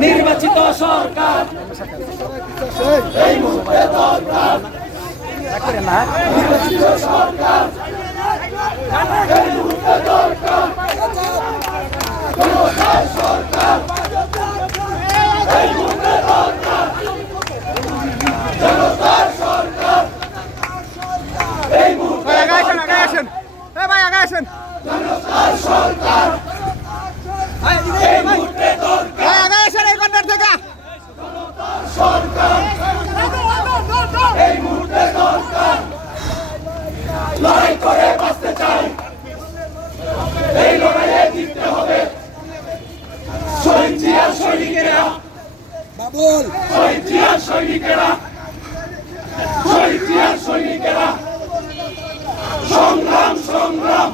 নির্বাচিত সরকার এই মুহূর্তে দরকার নির্বাচিত সরকার এই মুহূর্তে দরকার জনতার সরকার এই মুহূর্তে দরকার জনতার সরকার এই মুহূর্তে জনতার সরকার এই মুহূর্তে দরকার সরকার এই মুহূর্তে দরকার লড়াই করে বাঁচতে চাই এই লড়াইয়ে জিততে হবে শহীদ জিয়ার সৈনিকেরা শহীদ জিয়ার সৈনিকেরা শহীদ জিয়ার সৈনিকেরা সংগ্রাম সংগ্রাম